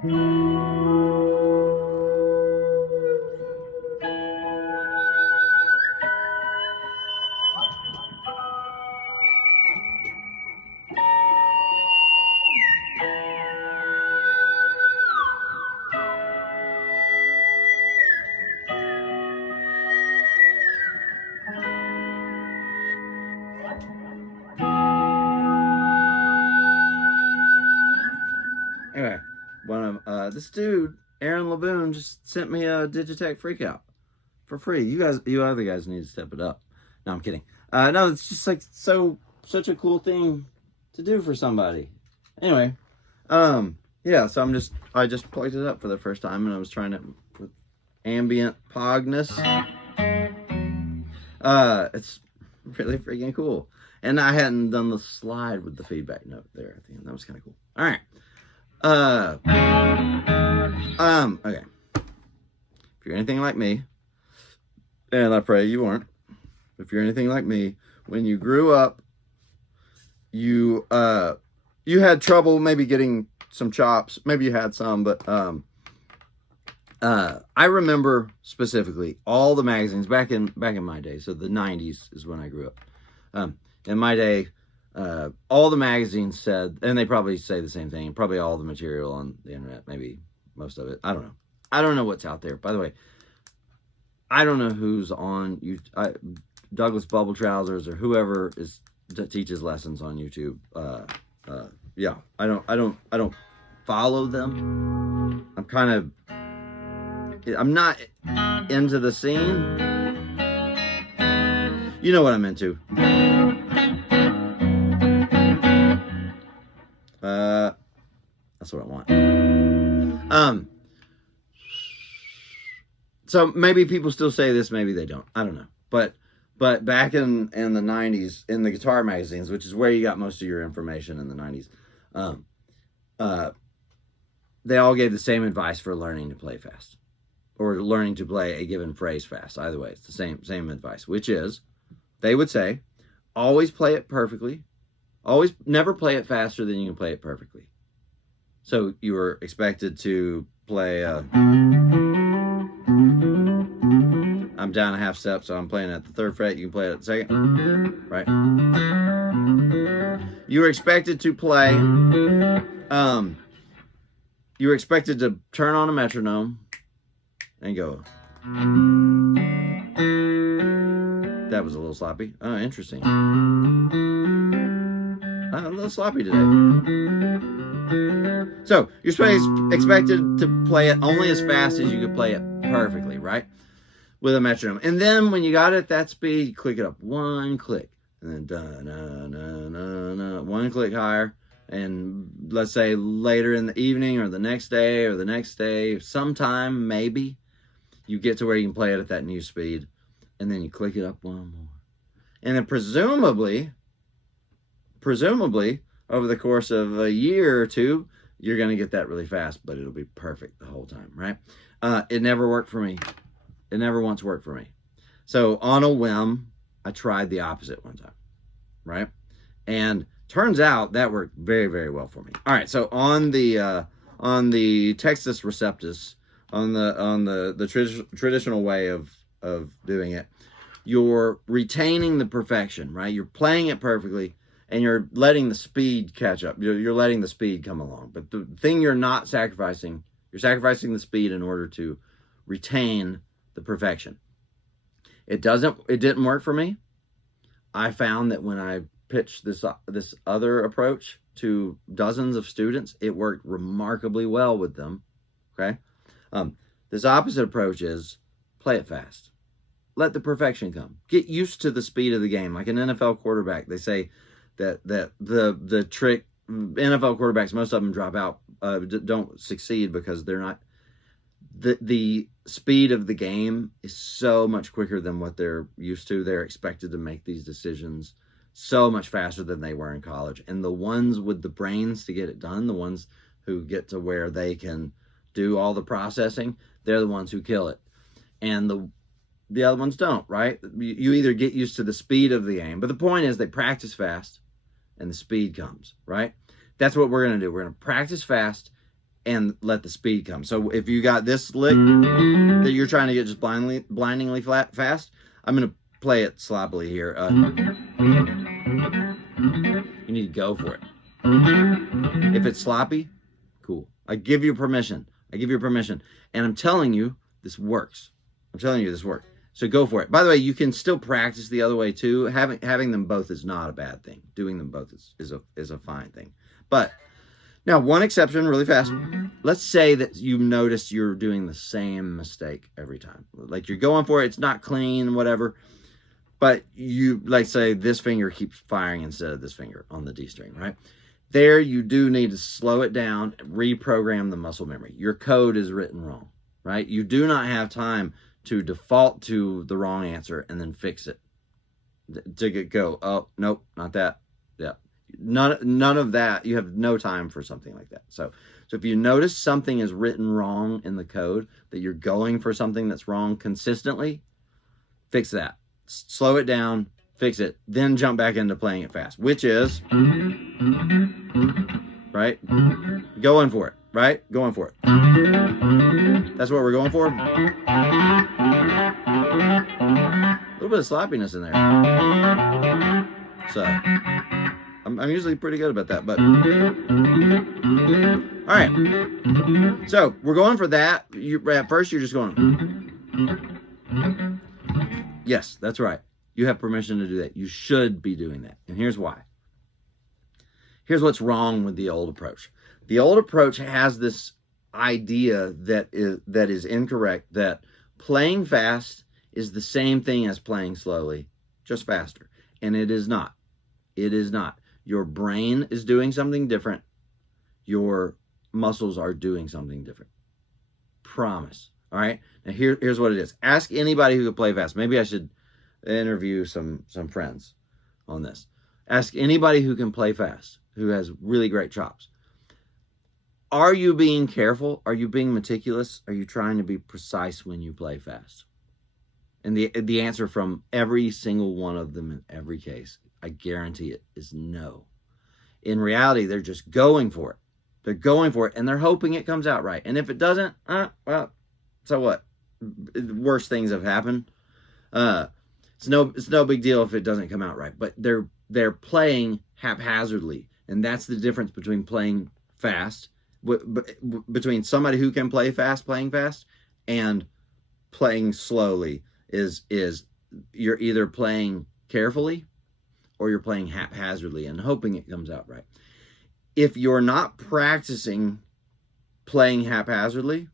Anyway, this dude, Aaron Laboon, just sent me a Digitech Freakout for free. You other guys need to step it up. No, I'm kidding. No, it's just like such a cool thing to do for somebody. Anyway, yeah. So I just plugged it up for the first time, and I was trying it with Ambient Pogness. It's really freaking cool. And I hadn't done the slide with the feedback note there at the end. That was kind of cool. All right. Okay. If you're anything like me, and I pray you aren't, if you're anything like me, when you grew up, you had trouble maybe getting some chops. Maybe you had some, but I remember specifically all the magazines back in my day. So the 90s is when I grew up. In my day, all the magazines said, and they probably say the same thing, probably all the material on the internet, maybe most of it. I don't know. I don't know what's out there. By the way, I don't know who's on you. Douglas Bubble Trousers or whoever teaches lessons on YouTube. Yeah, I don't follow them. I'm not into the scene. You know what I'm into. That's what I want. So maybe people still say this, maybe they don't. I don't know. But back in the 90s, in the guitar magazines, which is where you got most of your information in the 90s, they all gave the same advice for learning to play fast, or learning to play a given phrase fast. Either way, it's the same advice, which is, they would say, always play it perfectly. Always never play it faster than you can play it perfectly. So you were expected to play I'm down a half step, so I'm playing at the 3rd fret. You can play it at the 2nd, right? You were expected to play, you were expected to turn on a metronome and go. That was a little sloppy. Oh, interesting. A little sloppy today. So you're expected to play it only as fast as you could play it perfectly, right? With a metronome. And then when you got it at that speed, you click it up 1 click. And then 1 click higher. And let's say later in the evening or the next day, sometime maybe, you get to where you can play it at that new speed. And then you click it up 1 more. And then presumably, over the course of a year or two, you're going to get that really fast, but it'll be perfect the whole time, right? It never worked for me. It never once worked for me. So on a whim, I tried the opposite one time, right? And turns out that worked very, very well for me. All right, so on the Textus Receptus, on the traditional way of doing it, you're retaining the perfection, right? You're playing it perfectly, and you're letting the speed catch up. You're letting the speed come along. But the thing you're not sacrificing, you're sacrificing the speed in order to retain the perfection. It didn't work for me. I found that when I pitched this other approach to dozens of students, it worked remarkably well with them. Okay? This opposite approach is play it fast. Let the perfection come. Get used to the speed of the game. Like an NFL quarterback, they say that the trick, NFL quarterbacks, most of them drop out, don't succeed because they're not, the speed of the game is so much quicker than what they're used to. They're expected to make these decisions so much faster than they were in college. And the ones with the brains to get it done, the ones who get to where they can do all the processing, they're the ones who kill it. And the other ones don't, right? You either get used to the speed of the game, but the point is they practice fast and the speed comes, right? That's what we're going to do. We're going to practice fast and let the speed come. So if you got this lick that you're trying to get just blindingly fast, I'm going to play it sloppily here. You need to go for it. If it's sloppy, cool. I give you permission. And I'm telling you, this works. So go for it. By the way, you can still practice the other way too. Having them both is not a bad thing. Doing them both is a fine thing. But now, one exception, really fast. Let's say that you notice you're doing the same mistake every time. Like you're going for it, it's not clean, whatever. But you, like say, this finger keeps firing instead of this finger on the D string, right? There, you do need to slow it down, reprogram the muscle memory. Your code is written wrong, right? You do not have time to default to the wrong answer and then fix it. To go, oh, nope, not that. Yeah. None of that. You have no time for something like that. So if you notice something is written wrong in the code, that you're going for something that's wrong consistently, fix that. Slow it down, fix it, then jump back into playing it fast, which is, right? Going for it, right? Going for it. That's what we're going for. A little bit of sloppiness in there. So I'm usually pretty good about that, but all right. So we're going for that. At first, you're just going. Yes, that's right. You have permission to do that. You should be doing that. And here's why. Here's what's wrong with the old approach. The old approach has this idea that is incorrect, that playing fast is the same thing as playing slowly, just faster. And it is not. It is not. Your brain is doing something different. Your muscles are doing something different. Promise. All right. Now here's what it is. Ask anybody who can play fast. Maybe I should interview some friends on this. Ask anybody who can play fast, who has really great chops. Are you being careful? Are you being meticulous? Are you trying to be precise when you play fast? And the answer from every single one of them in every case, I guarantee it, is no. In reality, they're just going for it. They're going for it, and they're hoping it comes out right. And if it doesn't, well, so what? Worse things have happened. It's no big deal if it doesn't come out right. But they're playing haphazardly, and that's the difference between playing fast, between somebody who can play fast, playing fast, and playing slowly. Is you're either playing carefully or you're playing haphazardly and hoping it comes out right. If you're not practicing playing haphazardly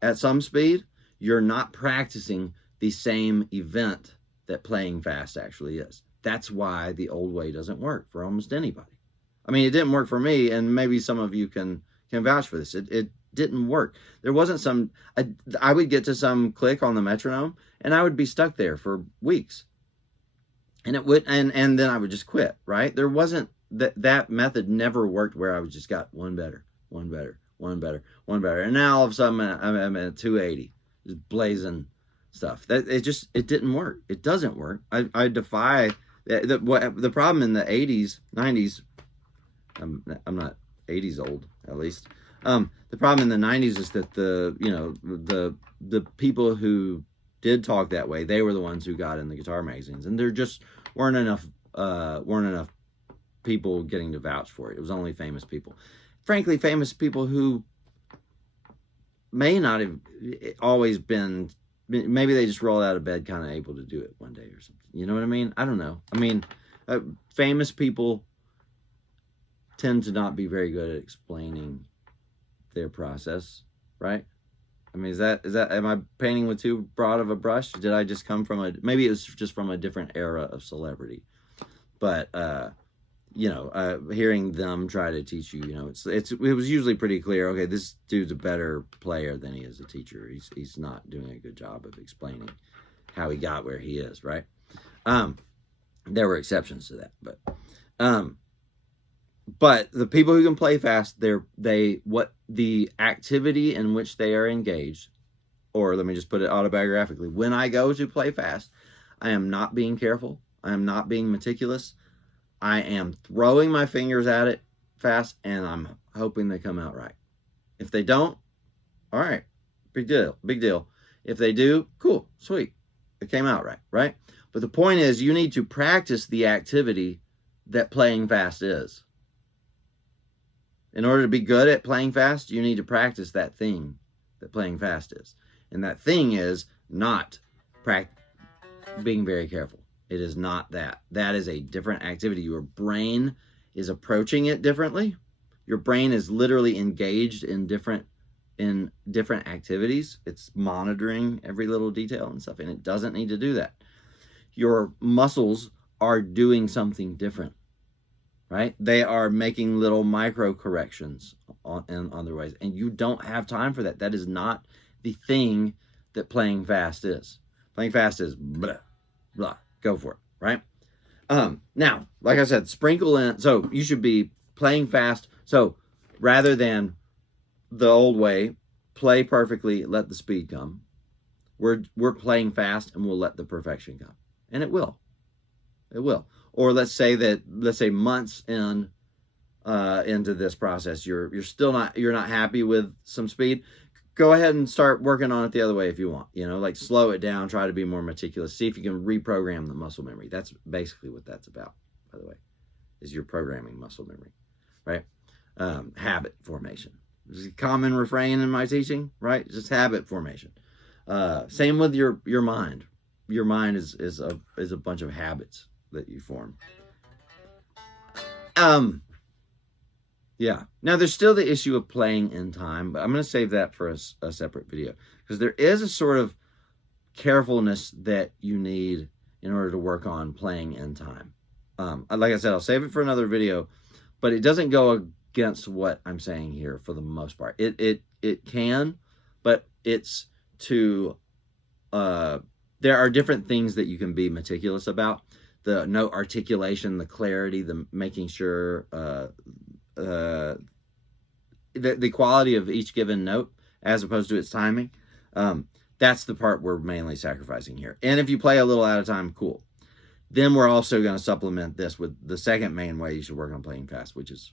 at some speed, you're not practicing the same event that playing fast actually is. That's why the old way doesn't work for almost anybody. I mean, it didn't work for me, and maybe some of you can vouch for this. It didn't work. There wasn't I would get to some click on the metronome, and I would be stuck there for weeks. And it would, and then I would just quit, right? There wasn't, that method never worked where I was just got one better. And now all of a sudden I'm at 280, just blazing stuff. It didn't work. It doesn't work. I defy the problem in the 80s, 90s. I'm not 80s old, at least. The problem in the 90s is that the people who did talk that way, they were the ones who got in the guitar magazines, and there just weren't enough people getting to vouch for it. It was only famous people. Frankly, famous people who may not have always been, maybe they just rolled out of bed kind of able to do it one day or something. You know what I mean? I don't know. I mean, famous people tend to not be very good at explaining their process, right? I mean, am I painting with too broad of a brush? Did I just come from maybe it was just from a different era of celebrity, but, hearing them try to teach you, it was usually pretty clear. Okay, this dude's a better player than he is a teacher. He's not doing a good job of explaining how he got where he is, right? There were exceptions to that, but the people who can play fast, the activity in which they are engaged, or let me just put it autobiographically, when I go to play fast, I am not being careful. I am not being meticulous. I am throwing my fingers at it fast, and I'm hoping they come out right. If they don't, all right, big deal, big deal. If they do, cool, sweet, it came out right, right? But the point is, you need to practice the activity that playing fast is. In order to be good at playing fast, you need to practice that thing that playing fast is. And that thing is not being very careful. It is not that. That is a different activity. Your brain is approaching it differently. Your brain is literally engaged in different activities. It's monitoring every little detail and stuff, and it doesn't need to do that. Your muscles are doing something different, right? They are making little micro corrections on their ways, and you don't have time for that. That is not the thing that playing fast is. Playing fast is blah, blah, go for it, right? Now, like I said, sprinkle in, so you should be playing fast. So rather than the old way, play perfectly, let the speed come, we're playing fast and we'll let the perfection come. And it will. It will. Or let's say months into this process, you're still not happy with some speed. Go ahead and start working on it the other way if you want. You know, like slow it down, try to be more meticulous. See if you can reprogram the muscle memory. That's basically what that's about, by the way, is you're programming muscle memory, right? Habit formation. There's a common refrain in my teaching, right? Just habit formation. Same with your mind. Your mind is a bunch of habits that you form. Yeah. Now, there's still the issue of playing in time, but I'm going to save that for a separate video, because there is a sort of carefulness that you need in order to work on playing in time. Like I said, I'll save it for another video, but it doesn't go against what I'm saying here for the most part. It can, but it's to there are different things that you can be meticulous about. The note articulation, the clarity, the making sure the quality of each given note as opposed to its timing. That's the part we're mainly sacrificing here. And if you play a little out of time, cool. Then we're also going to supplement this with the second main way you should work on playing fast, which is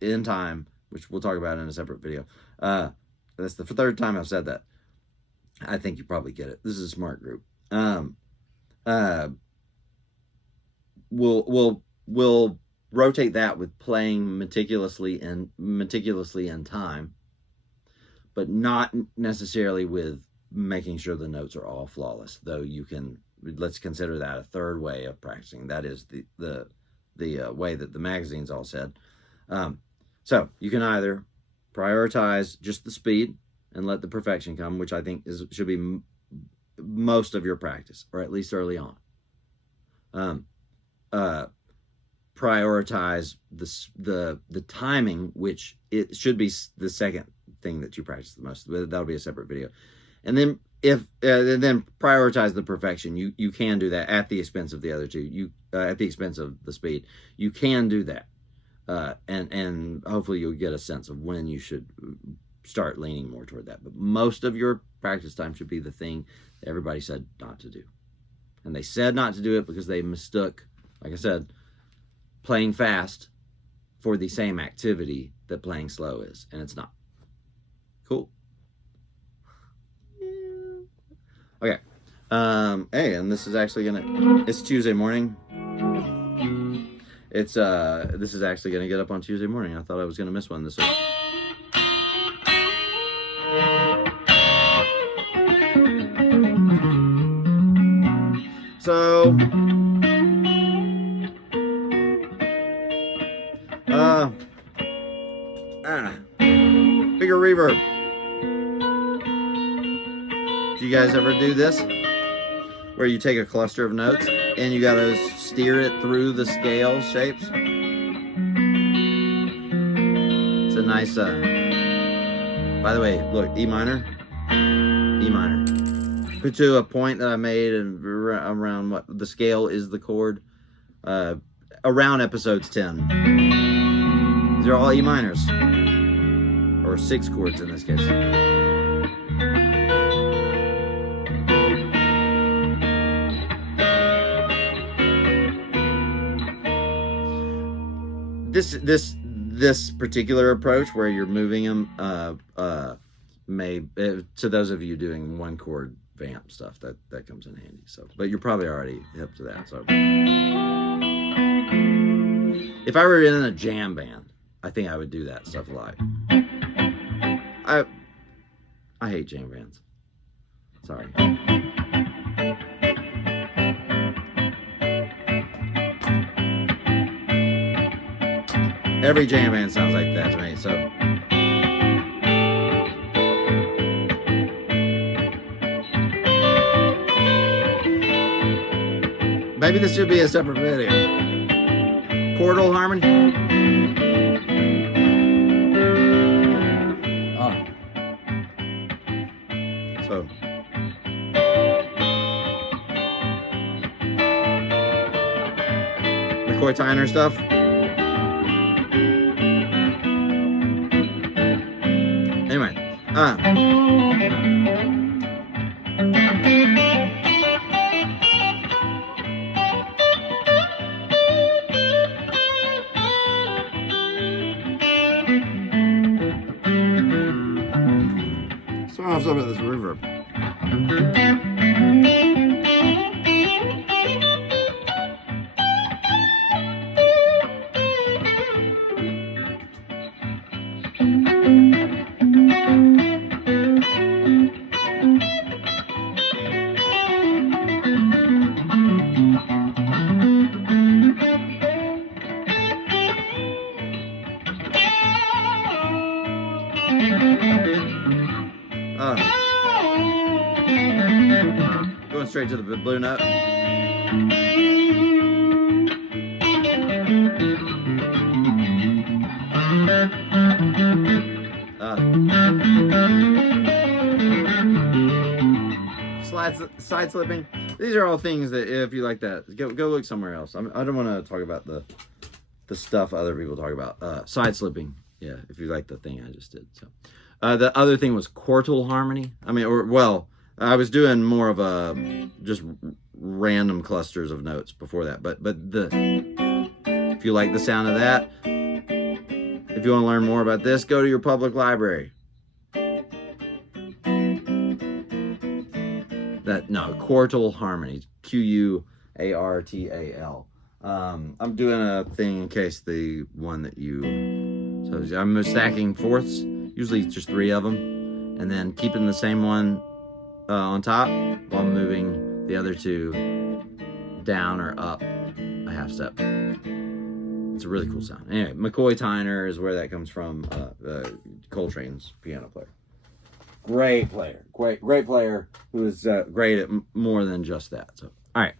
in time, which we'll talk about in a separate video. That's the third time I've said that. I think you probably get it. This is a smart group. We'll rotate that with playing meticulously in time, but not necessarily with making sure the notes are all flawless. Though you can, let's consider that a third way of practicing. That is the way that the magazines all said. So you can either prioritize just the speed and let the perfection come, which I think should be most of your practice, or at least early on. Prioritize the timing, which it should be the second thing that you practice the most. That'll be a separate video. And then then prioritize the perfection. You can do that at the expense of the other two. At the expense of the speed. You can do that, and hopefully you'll get a sense of when you should start leaning more toward that. But most of your practice time should be the thing that everybody said not to do, and they said not to do it because they mistook, like I said, playing fast for the same activity that playing slow is, and it's not. Cool. Okay. Hey, and this is actually it's Tuesday morning. This is actually gonna get up on Tuesday morning. I thought I was gonna miss one this week. So bigger reverb. Do you guys ever do this? Where you take a cluster of notes and you gotta steer it through the scale shapes? It's a nice, by the way, look, E minor, to a point that I made around what the scale is the chord, around episodes 10. These are all E minors, or 6 chords in this case. this particular approach where you're moving them, to those of you doing one chord vamp stuff, that comes in handy. So, but you're probably already hip to that. So, if I were in a jam band, I think I would do that stuff live. I hate jam bands. Sorry. Every jam band sounds like that to me. So. Maybe this should be a separate video. Chordal harmony. Oh. So. McCoy Tyner stuff. Anyway. Start off some of this reverb. Going straight to the blue note. Side slipping. These are all things that if you like that, go look somewhere else. I don't want to talk about the stuff other people talk about. Side slipping. Yeah, if you like the thing I just did. So the other thing was quartal harmony. I mean, I was doing more of a just random clusters of notes before that. But if you like the sound of that, if you want to learn more about this, go to your public library. Quartal harmony, Q-U-A-R-T-A-L. I'm doing a thing in case the one that so I'm stacking fourths, usually just 3 of them, and then keeping the same one on top while moving the other 2 down or up a half step. It's a really cool sound. Anyway, McCoy Tyner is where that comes from. Coltrane's piano player. Great player, great player who is great at more than just that. So, all right,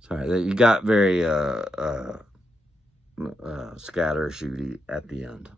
sorry, you got very scatter shooty at the end.